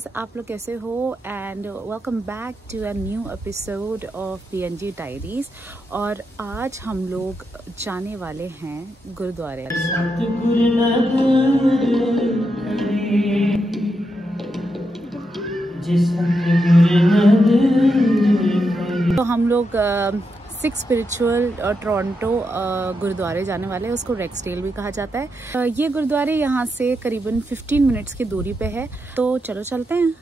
Guys, आप लोग कैसे हो? And welcome back to a new episode of PNG diaries. और आज हम लोग जाने वाले हैं गुरुद्वारे। तो हम लोग सिक्स स्पिरिचुअल टोरंटो गुरुद्वारे जाने वाले हैं। उसको रेक्सडेल भी कहा जाता है। ये गुरुद्वारे यहाँ से करीबन 15 मिनट्स की दूरी पे है। तो चलो चलते हैं।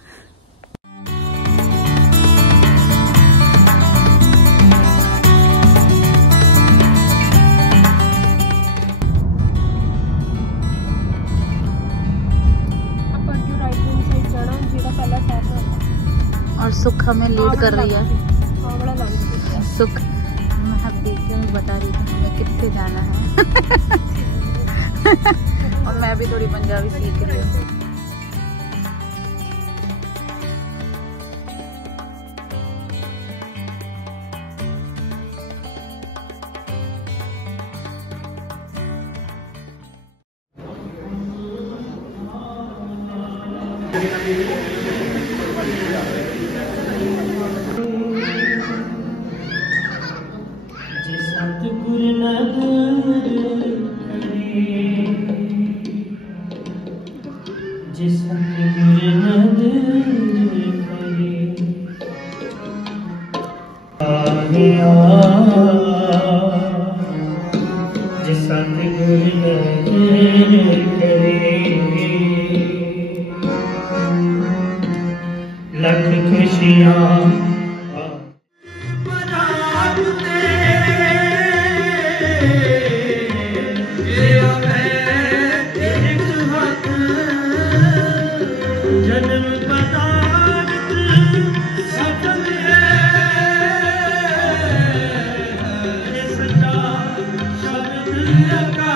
और सुख हमें लीड कर रही है। सुख मैं देख के बता रही थी हमें कितने जाना है। और मैं भी थोड़ी पंजाबी सीख रही हूँ। लख खुशियाँ जन्म पदार्थ सफल है सच्चा शब्द लगा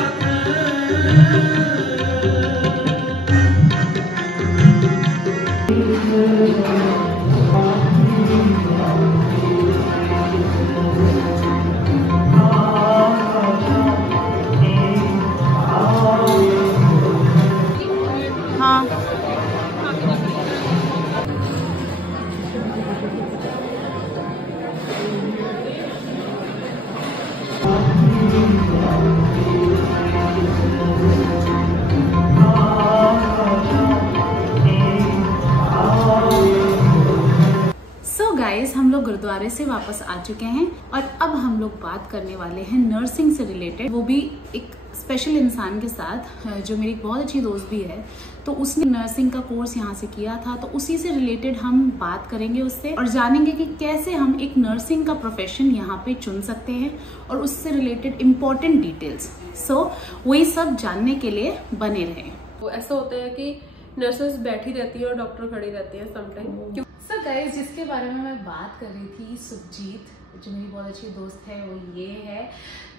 हम लोग गुरुद्वारे से वापस आ चुके हैं और अब हम लोग बात करने वाले हैं नर्सिंग से रिलेटेड, वो भी एक स्पेशल इंसान के साथ जो मेरी बहुत अच्छी दोस्त भी है। तो उसने नर्सिंग का कोर्स यहाँ से किया था, तो उसी से रिलेटेड हम बात करेंगे उससे और जानेंगे कि कैसे हम एक नर्सिंग का प्रोफेशन यहाँ पे चुन सकते हैं और उससे रिलेटेड इम्पोर्टेंट डिटेल्स। सो वही सब जानने के लिए बने रहे। वो ऐसा होता है कि नर्सेस बैठी रहती है और डॉक्टर खड़ी रहती है समटाइम। सो गाइस, जिसके बारे में मैं बात कर रही थी, सुखजीत, जो मेरी बहुत अच्छी दोस्त है, वो ये है।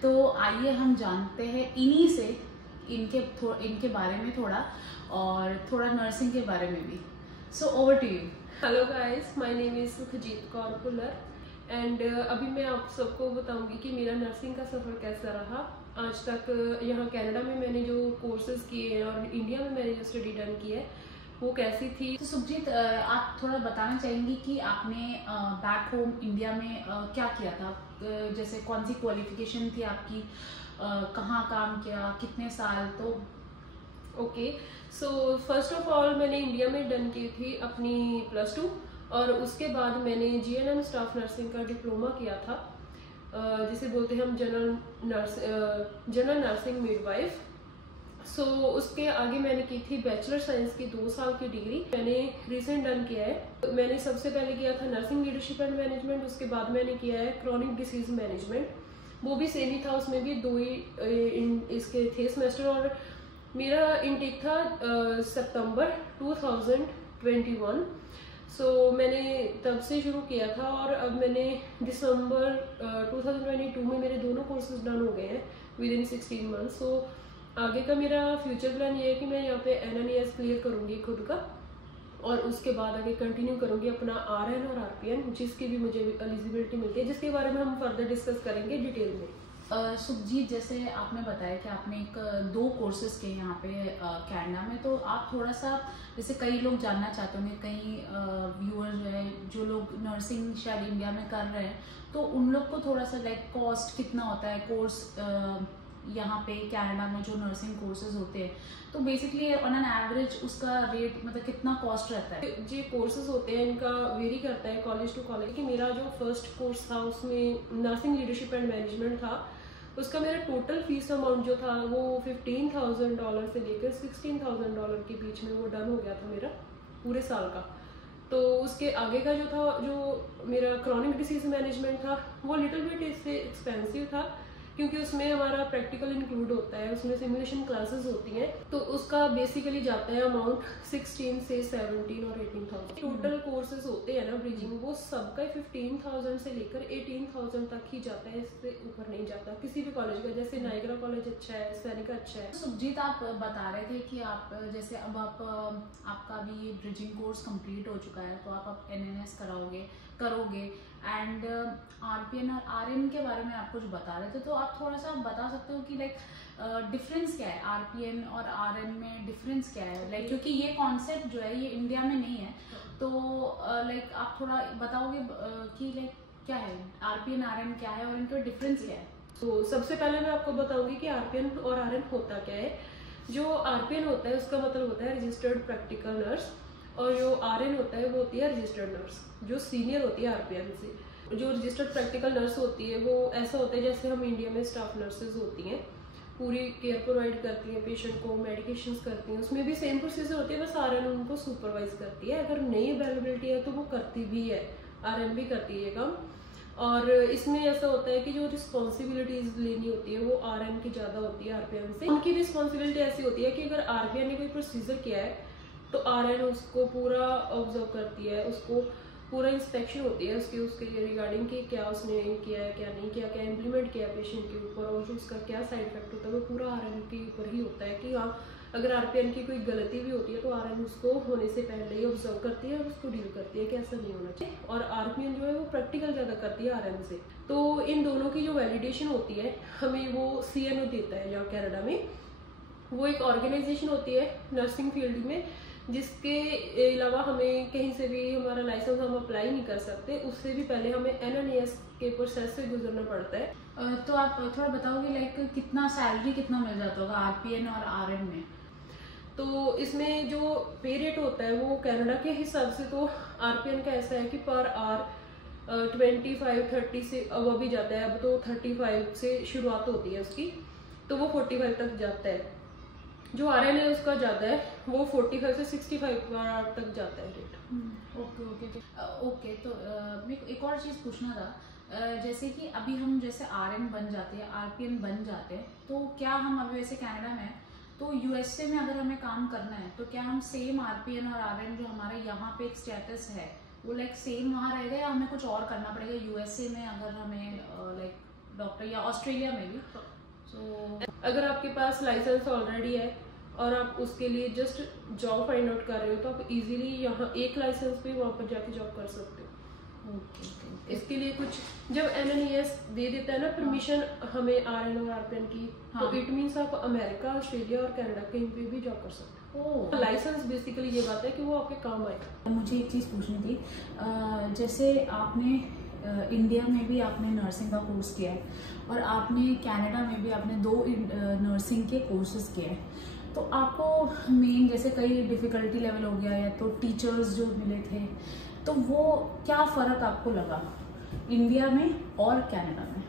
तो आइए हम जानते हैं इन्हीं से इनके बारे में थोड़ा और थोड़ा नर्सिंग के बारे में भी। So over to you. Hello guys, my name is Sukhjeet Kaur Pular and अभी मैं आप सबको बताऊंगी कि मेरा नर्सिंग का सफ़र कैसा रहा। आज तक यहाँ कनाडा में मैंने जो कोर्सेज किए हैं और इंडिया में मैंने जो स्टडी डन की है वो कैसी थी। तो सुखजीत, आप थोड़ा बताना चाहेंगी कि आपने बैक होम इंडिया में क्या किया था? जैसे कौन सी क्वालिफिकेशन थी आपकी, कहाँ काम किया, कितने साल? तो okay, so first of all मैंने इंडिया में डन की थी अपनी +2 और उसके बाद मैंने GNM स्टाफ नर्सिंग का डिप्लोमा किया था, जिसे बोलते हैं हम जनरल नर्सिंग मिडवाइफ। सो उसके आगे मैंने की थी बैचलर साइंस की 2 साल की डिग्री। मैंने रिसेंट डन किया है। मैंने सबसे पहले किया था नर्सिंग लीडरशिप एंड मैनेजमेंट, उसके बाद मैंने किया है क्रॉनिक डिसीज मैनेजमेंट। वो भी सेम ही था, उसमें भी 2 ही इसके थे सेमेस्टर और मेरा इनटेक था सितंबर 2021। सो मैंने तब से शुरू किया था और अब मैंने दिसंबर 2022 में मेरे दोनों कोर्सेज डन हो गए हैं विद इन 16 मंथ्स। सो आगे का मेरा फ्यूचर प्लान ये है कि मैं यहाँ पे NNES क्लियर करूँगी खुद का और उसके बाद आगे कंटिन्यू करूँगी अपना RN और RPN, जिसकी भी मुझे एलिजिबिलिटी मिलती है, जिसके बारे में हम फर्दर डिस्कस करेंगे डिटेल में। सुखजीत, जैसे आपने बताया कि आपने एक 2 कोर्सेज किए यहाँ पे कनाडा में, तो आप थोड़ा सा, जैसे कई लोग जानना चाहते होंगे, कई व्यूअर जो है, जो लोग नर्सिंग शायद इंडिया में कर रहे हैं, तो उन लोग को थोड़ा सा लाइक कॉस्ट कितना होता है कोर्स यहाँ पे कनाडा में जो नर्सिंग कोर्सेज होते हैं, तो बेसिकली ऑन एन एवरेज उसका रेट मतलब कितना कॉस्ट रहता है? जो कोर्सेज होते हैं इनका वेरी करता है कॉलेज टू कॉलेज। कि मेरा जो फर्स्ट कोर्स था उसमें नर्सिंग लीडरशिप एंड मैनेजमेंट था, उसका मेरा टोटल फीस अमाउंट जो था वो $15,000 से लेकर $16,000 के बीच में वो डन हो गया था मेरा पूरे साल का। तो उसके आगे का जो था, जो मेरा क्रॉनिक डिसीज मैनेजमेंट था, वो लिटिल बिट इससे एक्सपेंसिव था, क्योंकि उसमें हमारा प्रैक्टिकल इंक्लूड होता है, उसमें सिमुलेशन क्लासेस होती हैं, तो उसका बेसिकली जाता है अमाउंट 16 से 17 और 18,000। टोटल कोर्सेज होते हैं ना ब्रिजिंग, वो सबका 15,000 से लेकर 18,000 तक ही जाता है, इससे ऊपर नहीं जाता किसी भी कॉलेज का। जैसे नायगरा कॉलेज अच्छा है, सैनिका अच्छा है। सुखजीत, आप बता रहे थे कि आप जैसे अब आपका भी ब्रिजिंग कोर्स कंप्लीट हो चुका है, तो आप NNS करोगे एंड RPN और RN के बारे में आप कुछ बता रहे थे, तो आप थोड़ा सा बता सकते हो कि लाइक डिफरेंस क्या है RPN और RN में, डिफरेंस क्या है लाइक, क्योंकि ये कॉन्सेप्ट जो है ये इंडिया में नहीं है, तो लाइक आप थोड़ा बताओगे कि लाइक क्या है RPN RN क्या है और इनका डिफरेंस क्या है? तो सबसे पहले मैं आपको बताऊंगी कि RPN और RN होता क्या है। जो RPN होता है उसका मतलब होता है रजिस्टर्ड प्रैक्टिकल नर्स, और जो RN होता है वो होती है रजिस्टर्ड नर्स, जो सीनियर होती है RPN से। जो रजिस्टर्ड प्रैक्टिकल नर्स होती है वो ऐसा होता है जैसे हम इंडिया में स्टाफ नर्सेज होती हैं, पूरी केयर प्रोवाइड करती हैं पेशेंट को, मेडिकेशंस करती हैं, उसमें भी सेम प्रोसीजर होती है, बस RN उनको सुपरवाइज करती है। अगर नई अवेलेबिलिटी है तो वो करती भी है, RN भी करती है ये काम। और इसमें ऐसा होता है कि जो रिस्पॉन्सिबिलिटीज लेनी होती है वो RN की ज़्यादा होती है RPN से। उनकी रिस्पॉन्सिबिलिटी ऐसी होती है कि अगर RPN ने कोई प्रोसीजर किया है तो RN उसको पूरा ऑब्जर्व करती है, उसको पूरा इंस्पेक्शन होती है उसके रिगार्डिंग कि क्या उसने किया है, क्या नहीं किया, क्या इम्प्लीमेंट किया है पेशेंट के ऊपर, और उसका क्या साइड इफेक्ट होता है, वो पूरा RN के ऊपर ही होता है। कि हाँ, अगर RPN की कोई गलती भी होती है तो RN उसको होने से पहले ही ऑब्जर्व करती है और उसको डील करती है कि ऐसा नहीं होना चाहिए। और RPN जो है वो प्रैक्टिकल ज़्यादा करती है RN से। तो इन दोनों की जो वैलिडेशन होती है हमें वो CNO देता है यहाँ कनाडा में। वो एक ऑर्गेनाइजेशन होती है नर्सिंग फील्ड में, जिसके अलावा हमें कहीं से भी हमारा लाइसेंस हम अप्लाई नहीं कर सकते, उससे भी पहले हमें NNS के प्रोसेस से गुजरना पड़ता है। तो आप थोड़ा बताओगे लाइक कितना सैलरी कितना मिल जाता होगा RPN और RN में? तो इसमें जो पे रेट होता है वो कनाडा के हिसाब से तो RPN का ऐसा है कि पर आवर 25-30 से अब भी जाता है। अब तो 35 से शुरुआत होती है उसकी, तो वो 45 तक जाता है। जो RN है उसका ज़्यादा है, वो 45 से 65 तक जाता है रेट। ओके। तो मेरे को एक और चीज़ पूछना था, जैसे कि अभी हम जैसे RN बन जाते हैं, RPN बन जाते हैं, तो क्या हम अभी वैसे कनाडा में हैं, तो USA में अगर हमें काम करना है तो क्या हम सेम RPN और RN जो हमारे यहाँ पे एक स्टेटस है वो लाइक सेम वहाँ रहेगा, या हमें कुछ और करना पड़ेगा USA में अगर हमें लाइक डॉक्टर, या ऑस्ट्रेलिया में भी? तो अगर आपके पास लाइसेंस ऑलरेडी है और आप उसके लिए जस्ट जॉब फाइंड आउट कर रहे हो तो आप इजीली यहाँ एक लाइसेंस पे वहाँ पर जाके जॉब कर सकते हो। इसके लिए कुछ जब NNS दे देता है ना परमिशन हमें RN और RPN की, तो इट मीन्स आप अमेरिका, ऑस्ट्रेलिया और कनाडा कहीं पे भी जॉब कर सकते हो। लाइसेंस बेसिकली ये बात है कि वो आपके काम आएगा। मुझे एक चीज़ पूछनी थी, जैसे आपने इंडिया में भी आपने नर्सिंग का कोर्स किया है और आपने कनाडा में भी आपने 2 नर्सिंग के कोर्सेज किए हैं, तो आपको मेन जैसे कई डिफ़िकल्टी लेवल हो गया, या तो टीचर्स जो मिले थे, तो वो क्या फ़र्क आपको लगा इंडिया में और कनाडा में?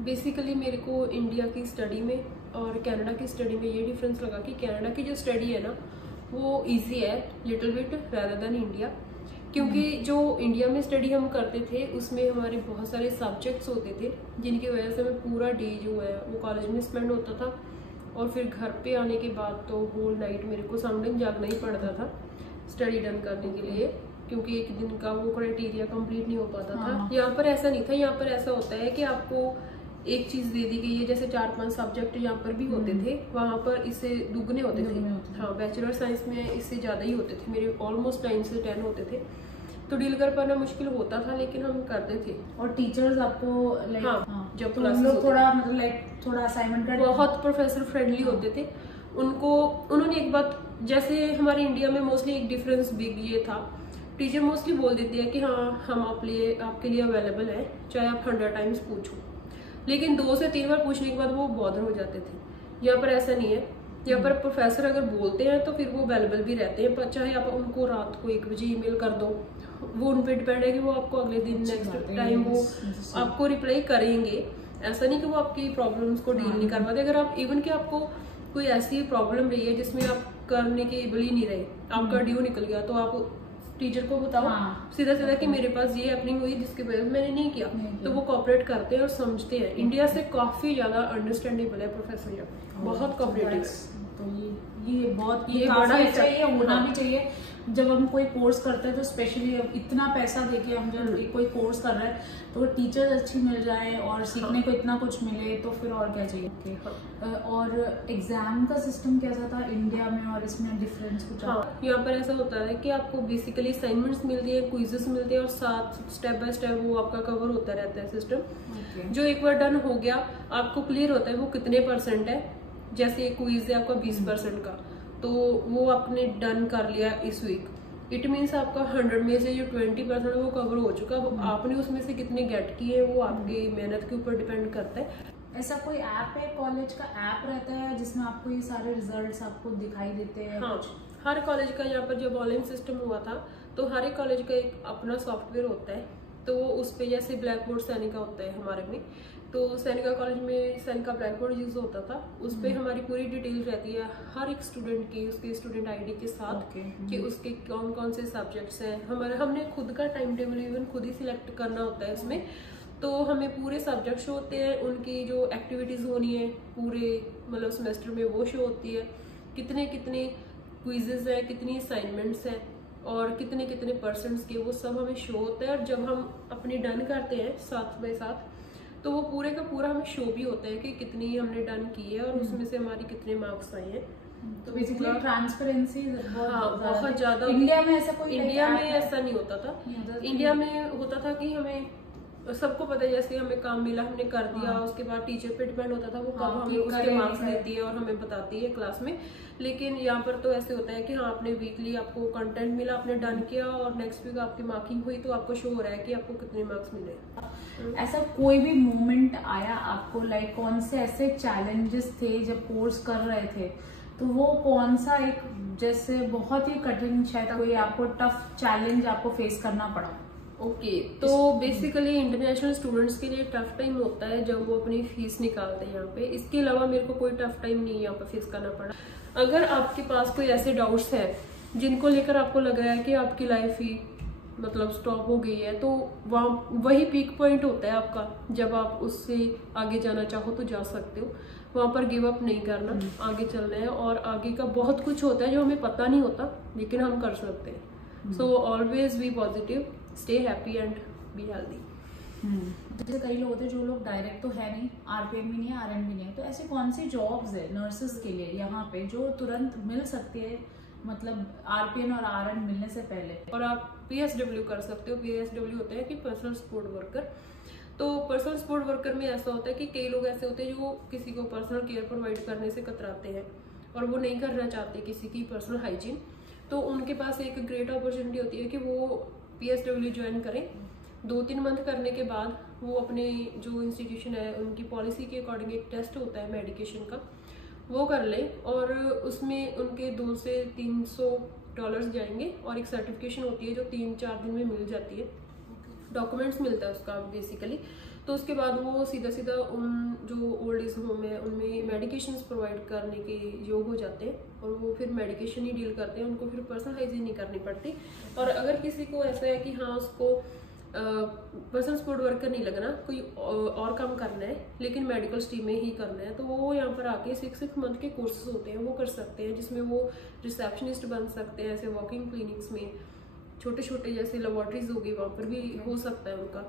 बेसिकली मेरे को इंडिया की स्टडी में और कनाडा की स्टडी में ये डिफरेंस लगा कि कनाडा की जो स्टडी है ना वो इजी है little bit rather than India. क्योंकि जो इंडिया में स्टडी हम करते थे उसमें हमारे बहुत सारे सब्जेक्ट्स होते थे जिनकी वजह से हमें पूरा डे जो है वो कॉलेज में स्पेंड होता था, और फिर घर पे आने के बाद तो होल नाइट मेरे को समटाइम जागना ही पड़ता था स्टडी डन करने के लिए, क्योंकि एक दिन का वो क्राइटेरिया कंप्लीट नहीं हो पाता था। यहाँ पर ऐसा नहीं था। यहाँ पर ऐसा होता है कि आपको एक चीज दे दी गई है, जैसे 4-5 सब्जेक्ट यहाँ पर भी होते थे, वहाँ पर इससे दुगने होते थे। हाँ, बैचलर साइंस में इससे ज़्यादा ही होते थे, मेरे ऑलमोस्ट 9 से 10 होते थे। तो डील कर पाना मुश्किल होता था, लेकिन हम करते थे। और टीचर्स आपको लाइक जब तो हम लोग थोड़ा मतलब लाइक थोड़ा असाइनमेंट का बहुत प्रोफेसर फ्रेंडली होते थे। उन्होंने एक बात, जैसे हमारे इंडिया में मोस्टली एक डिफरेंस बिग ये था, टीचर मोस्टली बोल देती है कि हाँ हम आपके लिए अवेलेबल है, चाहे आप 100 टाइम्स पूछो, लेकिन 2 से 3 बार पूछने के बाद वो बॉदर हो जाते थे। यहाँ पर ऐसा नहीं है, यहाँ पर प्रोफेसर अगर बोलते हैं तो फिर वो अवेलेबल भी रहते हैं, पर चाहे आप उनको रात को 1 बजे ईमेल कर दो, वो उन पर डिपेंड है कि वो आपको अगले दिन नेक्स्ट टाइम वो आपको रिप्लाई करेंगे। ऐसा नहीं कि वो आपकी प्रॉब्लम्स को डील नहीं कर पाते। अगर आप इवन कि आपको कोई ऐसी प्रॉब्लम रही है जिसमें आप करने के एबल ही नहीं रहे, आपका ड्यू निकल गया, तो आप टीचर को बताओ सीधा सीधा कि मेरे पास ये हैपनिंग हुई जिसकी वजह से मैंने नहीं किया, तो वो कोऑपरेट करते हैं और समझते हैं। इंडिया से काफी ज्यादा अंडरस्टैंडेबल है प्रोफेसर, यहाँ बहुत कोऑपरेटिव है। तो ये बहुत ये बड़ा चाहिए, होना भी चाहिए। जब हम कोई कोर्स करते हैं तो स्पेशली इतना पैसा देके हम जब कोई कोर्स कर रहे हैं तो टीचर्स अच्छी मिल जाए और सीखने को इतना कुछ मिले तो फिर और क्या चाहिए। और एग्जाम का सिस्टम कैसा था इंडिया में और इसमें डिफरेंस कुछ? यहाँ पर ऐसा होता है कि आपको बेसिकली असाइनमेंट्स मिलती है, क्विजेस मिलते हैं और साथ स्टेप बाय स्टेप वो आपका कवर होता रहता है सिस्टम। जो एक बार डन हो गया आपको क्लियर होता है वो कितने % है। जैसे एक क्विज है आपका 20% का, तो वो आपने डन कर लिया इस वीक, इट मीन्स आपका 100 में से जो 20% वो कवर हो चुका। आपने उसमें से कितने गेट किए वो आपकी मेहनत के ऊपर डिपेंड करता है। ऐसा कोई ऐप है, कॉलेज का ऐप रहता है जिसमें आपको ये सारे रिजल्ट्स आपको दिखाई देते हैं? हाँ, हर कॉलेज का, यहाँ पर जब ऑनलाइन सिस्टम हुआ था तो हर एक कॉलेज का एक अपना सॉफ्टवेयर होता है, तो उस पर जैसे ब्लैक बोर्ड सैनिका होता है हमारे में, तो सैनिका कॉलेज में सैनिका ब्लैक बोर्ड यूज होता था। उस पर हमारी पूरी डिटेल रहती है हर एक स्टूडेंट की, उसके स्टूडेंट आईडी के साथ कि उसके कौन कौन से सब्जेक्ट्स हैं। हमने खुद का टाइम टेबल इवन खुद ही सिलेक्ट करना होता है इसमें, तो हमें पूरे सब्जेक्ट शो होते हैं, उनकी जो एक्टिविटीज होनी है पूरे मतलब सेमेस्टर में वो शो होती है, कितने कितने क्विजेज हैं, कितनी असाइनमेंट्स हैं और कितने कितने % के, वो सब हमें शो होता है। और जब हम अपनी डन करते हैं 7 बाय 7 तो वो पूरे का पूरा हमें शो भी होता है कि कितनी हमने डन की है और उसमें से हमारी कितने मार्क्स आए हैं। तो बेसिकली ट्रांसपेरेंसी बहुत ज्यादा। इंडिया में ऐसा कोई, इंडिया में ऐसा नहीं होता था। इंडिया में होता था कि हमें सबको पता है, जैसे हमें काम मिला हमने कर दिया, उसके बाद टीचर पे डिपेंड होता था वो कब हमें उसके मार्क्स देती है और हमें बताती है क्लास में। लेकिन यहाँ पर तो ऐसे होता है कि हाँ आपने वीकली आपको कंटेंट मिला, आपने डन किया और नेक्स्ट वीक आपकी मार्किंग हुई तो आपको शो हो रहा है कि आपको कितने मार्क्स मिले। ऐसा कोई भी मोमेंट आया आपको, लाइक कौन से ऐसे चैलेंजेस थे जब कोर्स कर रहे थे, तो वो कौन सा एक जैसे बहुत ही कठिन, शायद कोई आपको टफ चैलेंज आपको फेस करना पड़ा? ओके, तो बेसिकली इंटरनेशनल स्टूडेंट्स के लिए टफ टाइम होता है जब वो अपनी फीस निकालते हैं यहाँ पे। इसके अलावा मेरे को कोई टफ टाइम नहीं यहाँ पे फेस करना पड़ा। अगर आपके पास कोई ऐसे डाउट्स हैं जिनको लेकर आपको लग रहा है कि आपकी लाइफ ही मतलब स्टॉप हो गई है, तो वही पीक पॉइंट होता है आपका, जब आप उससे आगे जाना चाहो तो जा सकते हो। वहां पर गिव अप नहीं करना, आगे चलना है। और आगे का बहुत कुछ होता है जो हमें पता नहीं होता लेकिन हम कर सकते हैं। So always be positive, stay happy and be healthy. जैसे कई लोग होते हैं जो लोग डायरेक्ट तो है नहीं, आरपीएम भी नहीं है, आरएन भी नहीं है, तो ऐसे कौन सी जॉब्स है नर्सेस के लिए यहाँ पे जो तुरंत मिल सकती है, मतलब आरपीएन और आरएन मिलने से पहले? और आप पीएसडब्ल्यू कर सकते हो। पीएसडब्ल्यू होता है कि पर्सनल सपोर्ट वर्कर। तो पर्सनल सपोर्ट वर्कर में ऐसा होता है कि कई लोग ऐसे होते हैं जो किसी को पर्सनल केयर प्रोवाइड करने से कतराते हैं और वो नहीं करना चाहते किसी की पर्सनल हाइजीन, तो उनके पास एक ग्रेट अपॉर्चुनिटी होती है कि वो पीएसडब्ल्यू ज्वाइन करें। 2-3 मंथ करने के बाद वो अपने जो इंस्टीट्यूशन है उनकी पॉलिसी के अकॉर्डिंग एक टेस्ट होता है मेडिकेशन का, वो कर लें और उसमें उनके $200 से $300 जाएंगे और एक सर्टिफिकेशन होती है जो 3-4 दिन में मिल जाती है, डॉक्यूमेंट्स मिलता है उसका बेसिकली। तो उसके बाद वो सीधा सीधा उन जो ओल्ड एज होम है उनमें मेडिकेशंस प्रोवाइड करने के योग हो जाते हैं और वो फिर मेडिकेशन ही डील करते हैं, उनको फिर पर्सनल हाइजीन नहीं करनी पड़ती। और अगर किसी को ऐसा है कि हाँ उसको पर्सनल सपोर्ट वर्कर नहीं लगना, कोई और काम करना है लेकिन मेडिकल स्ट्रीम में ही करना है, तो वो यहाँ पर आके 6 मंथ के कोर्सेज होते हैं वो कर सकते हैं, जिसमें वो रिसेप्शनिस्ट बन सकते हैं। ऐसे वॉकिंग क्लिनिक्स में छोटे छोटे जैसे लेबोरेटरीज होगी वहाँ पर भी हो सकता है उनका,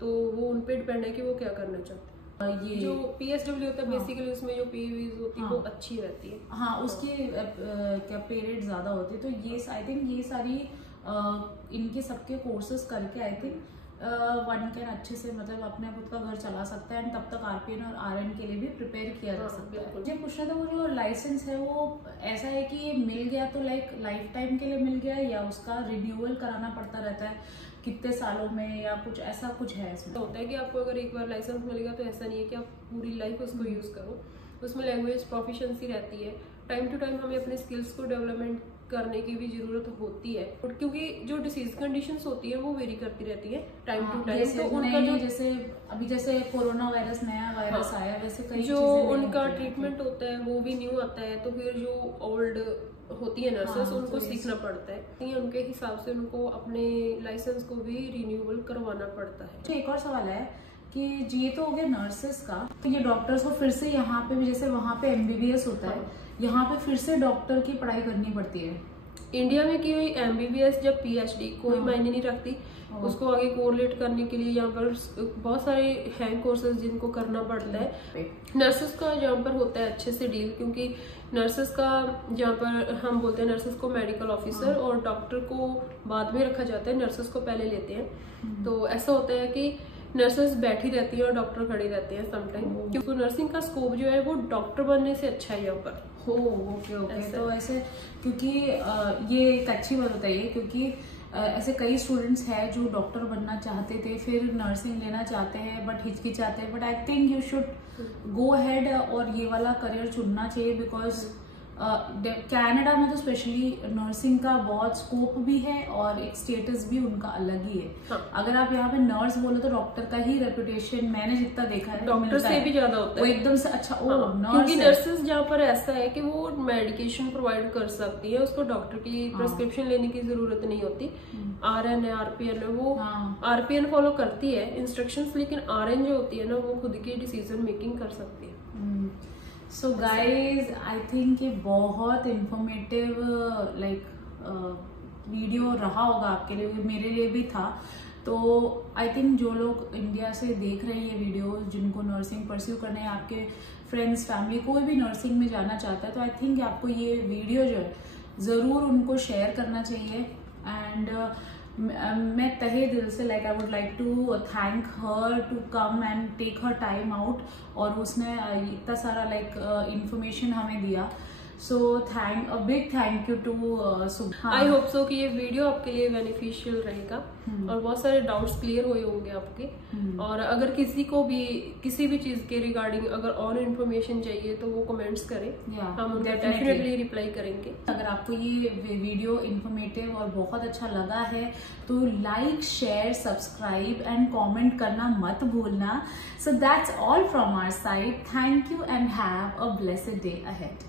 तो वो उन पे डिपेंड है कि वो क्या करना चाहते हैं। ये जो पीएसडब्ल्यू होता है बेसिकली उसमें जो पीवीज होती है वो अच्छी रहती है। हाँ, उसकी क्या पे रेट ज्यादा होती है। तो ये आई थिंक ये सारी इनके सबके कोर्सेज करके आई थिंक वन कैन अच्छे से मतलब अपने खुद का घर चला सकता है, एंड तब तक RPN और RN के लिए भी प्रिपेयर किया जा सकता है। मुझे पूछना था, वो जो लाइसेंस है वो ऐसा है कि ये मिल गया तो लाइक लाइफ टाइम के लिए मिल गया, या उसका रिन्यूअल कराना पड़ता रहता है कितने सालों में, या कुछ ऐसा कुछ है इसमें? तो होता है कि आपको अगर एक बार लाइसेंस मिलेगा तो ऐसा नहीं है कि आप पूरी लाइफ उसको यूज करो। उसमें लैंग्वेज प्रोफिशिएंसी रहती है, टाइम टू टाइम हमें अपने स्किल्स को डेवलपमेंट करने की भी जरूरत होती है, क्योंकि जो डिसीज कंडीशंस होती है वो वेरी करती रहती है टाइम टू टाइम। तो उनका जो जैसे कोरोना वायरस नया वायरस आया, वैसे कई जो उनका ट्रीटमेंट होता है वो भी न्यू आता है, तो फिर जो ओल्ड होती है नर्सेस उनको सीखना पड़ता है, उनके हिसाब से उनको अपने लाइसेंस को भी रिन्यूअल करवाना पड़ता है। एक और सवाल है कि ये तो हो गया नर्सेस का, तो ये डॉक्टर्स को फिर से यहाँ पे भी जैसे वहाँ पे MBBS होता है, यहाँ पे फिर से डॉक्टर की पढ़ाई करनी पड़ती है। इंडिया में की हुई MBBS जब PhD कोई मायने नहीं रखती, उसको आगे कोरिलेट करने के लिए यहाँ पर बहुत सारे हैं कोर्सेज जिनको करना पड़ता है। नर्सेस का जहाँ पर होता है अच्छे से डील, क्योंकि नर्सेस का जहाँ पर हम बोलते हैं नर्सेस को मेडिकल ऑफिसर और डॉक्टर को बाद में रखा जाता है, नर्सेस को पहले लेते हैं। तो ऐसा होता है कि नर्सेस बैठी रहती है और डॉक्टर खड़े रहते हैं समटाइम, क्योंकि नर्सिंग का स्कोप जो है वो डॉक्टर बनने से अच्छा है यहाँ पर। ओके। तो ऐसे क्योंकि ये एक अच्छी बात बताइए, क्योंकि ऐसे कई स्टूडेंट्स हैं जो डॉक्टर बनना चाहते थे, फिर नर्सिंग लेना चाहते हैं बट हिचकिचाते हैं, but I think you should go ahead और ये वाला करियर चुनना चाहिए, बिकॉज कनाडा में तो स्पेशली नर्सिंग का बहुत स्कोप भी है और एक स्टेटस भी उनका अलग ही है। हाँ। अगर आप यहाँ पे नर्स बोले तो डॉक्टर का ही रेपुटेशन मैंने जितना देखा है डॉक्टर से भी ज्यादा होता है, वो एकदम से अच्छा। क्योंकि नर्सेस जहाँ पर ऐसा है कि वो मेडिकेशन प्रोवाइड कर सकती है, उसको डॉक्टर की प्रिस्क्रिप्शन लेने की जरूरत नहीं होती। RN है, RPN है, वो RPN फॉलो करती है इंस्ट्रक्शंस, लेकिन RN जो होती है ना वो खुद की डिसीजन मेकिंग कर सकती है। सो गाइज आई थिंक ये बहुत इंफॉर्मेटिव वीडियो रहा होगा आपके लिए, मेरे लिए भी था। तो आई थिंक जो लोग इंडिया से देख रहे हैं ये वीडियो, जिनको नर्सिंग परस्यू करना है, आपके फ्रेंड्स फैमिली कोई भी नर्सिंग में जाना चाहता है, तो आई थिंक आपको ये वीडियो जो है ज़रूर उनको शेयर करना चाहिए। एंड मैं तहे दिल से I would like to thank her to come and take her time out, और उसने इतना सारा इंफॉर्मेशन हमें दिया। So a big thank you to Subah. I hope so कि ये वीडियो आपके लिए बेनिफिशियल रहेगा और बहुत सारे डाउट्स क्लियर हुए होंगे आपके। और अगर किसी को भी किसी भी चीज के रिगार्डिंग अगर और इन्फॉर्मेशन चाहिए तो वो कमेंट्स करें, हम उनको डेफिनेटली रिप्लाई करेंगे। अगर आपको ये वीडियो इन्फॉर्मेटिव और बहुत अच्छा लगा है तो like, share, subscribe and comment करना मत भूलना। So that's all from our side. Thank you and have a blessed day ahead.